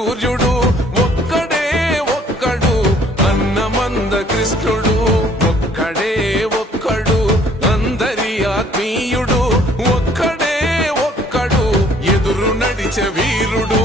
సూర్యుడు ఒక్కడే ఒక్కడు అన్నమంద కృష్ణుడు ఒక్కడే ఒక్కడు అందరి ఆత్మీయుడు ఒక్కడే ఒక్కడు ఎదురు నడిచే వీరుడు